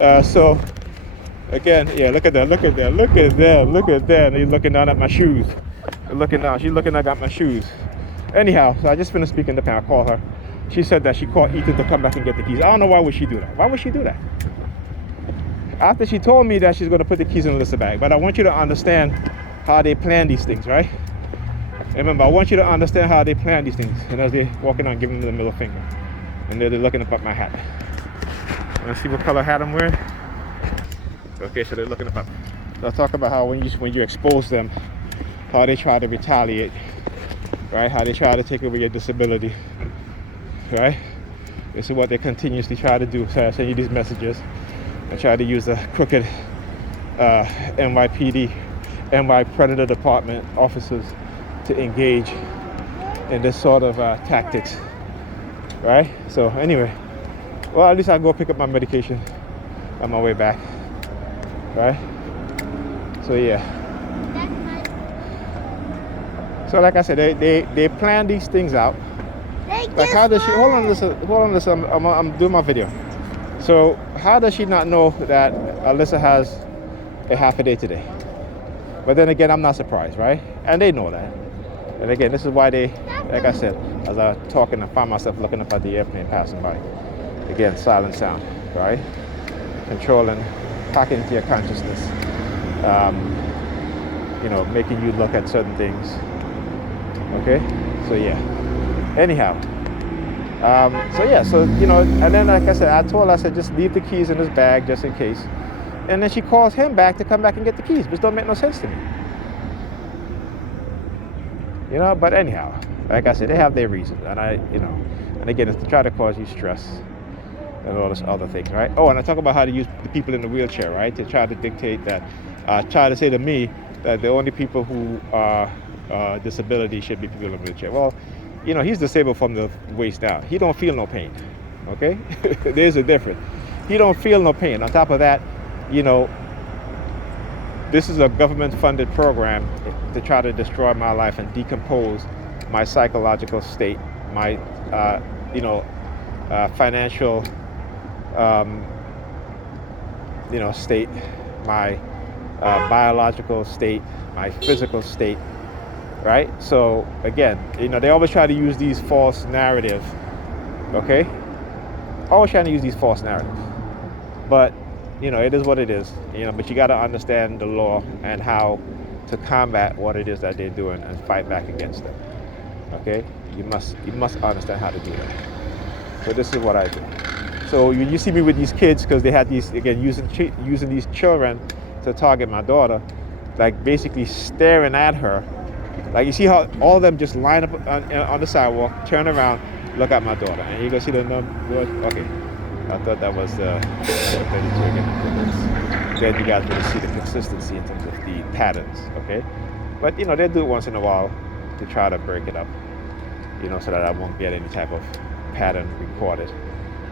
So again, yeah, look at that, look at that, look at that, look at that. He's looking down at my shoes. Looking down, she's looking at my shoes. Anyhow, so I just finished speaking to her. I called her. She said that she called Ethan to come back and get the keys. I don't know why would she do that. Why would she do that? After she told me that she's going to put the keys in Alyssa's bag. But I want you to understand how they plan these things, right? Remember, I want you to understand how they plan these things. And as they're walking on, giving me the middle finger. And they're looking up at my hat. Let's see what color hat I'm wearing. Okay, so they're looking up. So I'll talk about how when you expose them, how they try to retaliate, right? How they try to take away your disability, right? This is what they continuously try to do. So I send you these messages. I try to use the crooked NYPD, NY Predator Department officers to engage in this sort of tactics, right? So anyway, well, at least I go pick up my medication on my way back, right? So yeah. So like I said, they plan these things out. Like how does she? Hold on, listen. I'm doing my video. So how does she not know that Alyssa has a half a day today? But then again, I'm not surprised, right? And they know that. And again, this is why they, like I said, as I was talking, I found myself looking up at the airplane passing by. Again, silent sound, right? Controlling, hacking into your consciousness. Making you look at certain things. Okay, so yeah. Anyhow, and then like I said, I told her, I said, just leave the keys in his bag just in case. And then she calls him back to come back and get the keys, which don't make no sense to me. But anyhow, like I said, they have their reasons, and and again, it's to try to cause you stress and all this other things, right? Oh, and I talk about how to use the people in the wheelchair, right? To try to dictate that, try to say to me that the only people who are disability should be people in a wheelchair. Well, he's disabled from the waist down. He don't feel no pain, okay? There's a difference. He don't feel no pain. On top of that, this is a government-funded program to try to destroy my life and decompose my psychological state, my, financial, state, my biological state, my physical state. Right? So again, they always try to use these false narratives, okay? Always trying to use these false narratives. But, it is what it is, but you got to understand the law and how to combat what it is that they're doing and fight back against them, okay? You must understand how to do that. So this is what I do. So you see me with these kids, because they had these, again, using these children to target my daughter, like basically staring at her. Like you see how all of them just line up on the sidewalk, turn around, look at my daughter, and you go see the number. Okay, I thought that was 32 again. Then you guys really see the consistency in terms of the patterns, okay? But they do it once in a while to try to break it up, so that I won't get any type of pattern recorded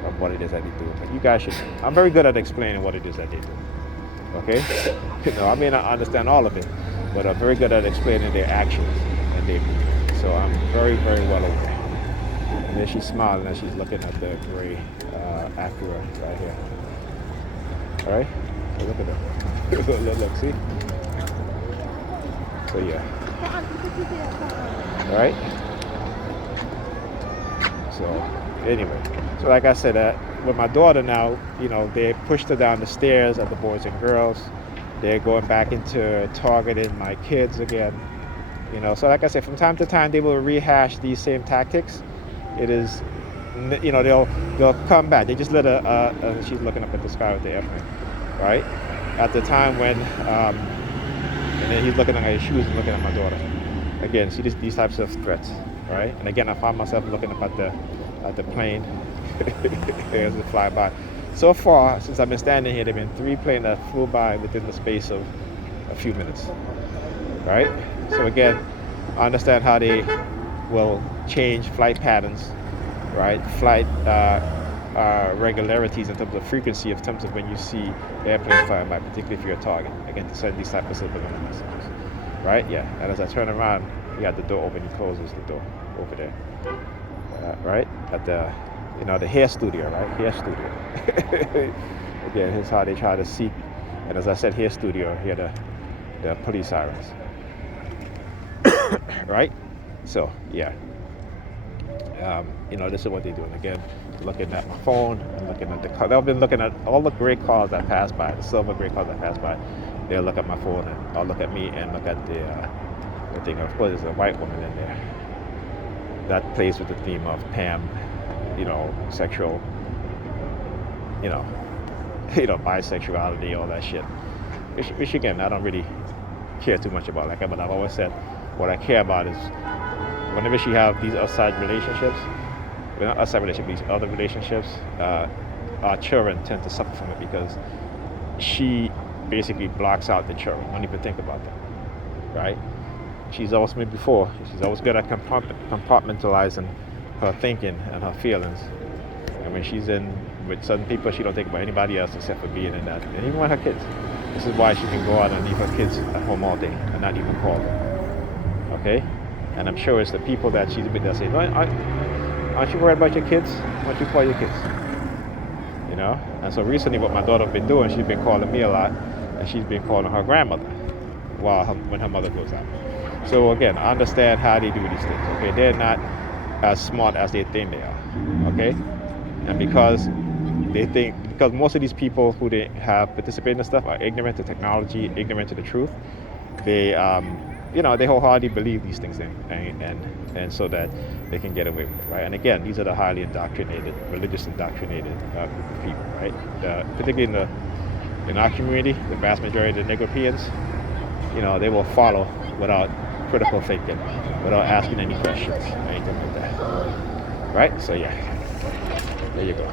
of what it is that they do. But you guys should. I'm very good at explaining what it is that they do. Okay, I may not understand all of it, but I'm very good at explaining their actions and their movements. So I'm very, very well aware. And then she's smiling and she's looking at the gray Acura right here. All right, so look at that. look, see? So yeah. All right. So anyway, so like I said, with my daughter now, they pushed her down the stairs at the Boys and Girls. They're going back into targeting my kids again. So like I said, from time to time they will rehash these same tactics. It is, they'll come back. They just let she's looking up at the sky with the airplane, right? At the time when, and then he's looking at her shoes and looking at my daughter. Again, see these types of threats, right? And again, I find myself looking up at the plane as it fly by. So far, since I've been standing here, there have been 3 planes that flew by within the space of a few minutes, right? So again, I understand how they will change flight patterns, right? Flight regularities in terms of frequency, in terms of when you see airplanes flying by, particularly if you're a target, again, to send these type of subliminal messages, right? Yeah, and as I turn around, you got the door open, he closes the door over there, right? At the the hair studio, right? Hair studio. Yeah, here's how they try to seek. And as I said, here studio, here the police sirens. Right? So yeah. This is what they're doing. Again, looking at my phone and looking at the car. They've been looking at all the gray cars that pass by, the silver gray cars that pass by. They'll look at my phone and I'll look at me and look at the thing. Of course, there's a white woman in there. That plays with the theme of Pam, sexual, bisexuality, all that shit. Which again, I don't really care too much about. But I've always said, what I care about is whenever she have these outside relationships, these other relationships, our children tend to suffer from it because she basically blocks out the children. Don't even think about that, right? She's always good at compartmentalizing her thinking and her feelings. And when she's in with certain people, she don't think about anybody else except for being in that. And even with her kids. This is why she can go out and leave her kids at home all day and not even call them. Okay? And I'm sure it's the people that she's with that say, no, aren't you worried about your kids? Why don't you call your kids? And so recently what my daughter's been doing, she's been calling me a lot, and she's been calling her grandmother when her mother goes out. So again, I understand how they do these things. Okay, they're not as smart as they think they are. Okay, and because most of these people who they have participated in this stuff are ignorant to technology, ignorant to the truth, they they wholeheartedly believe these things and so that they can get away with it, right? And again, these are the highly indoctrinated, religious indoctrinated group of people, right? Particularly in our community, the vast majority of the Negropeans, they will follow without critical thinking, without asking any questions, anything like that, right? So yeah, there you go.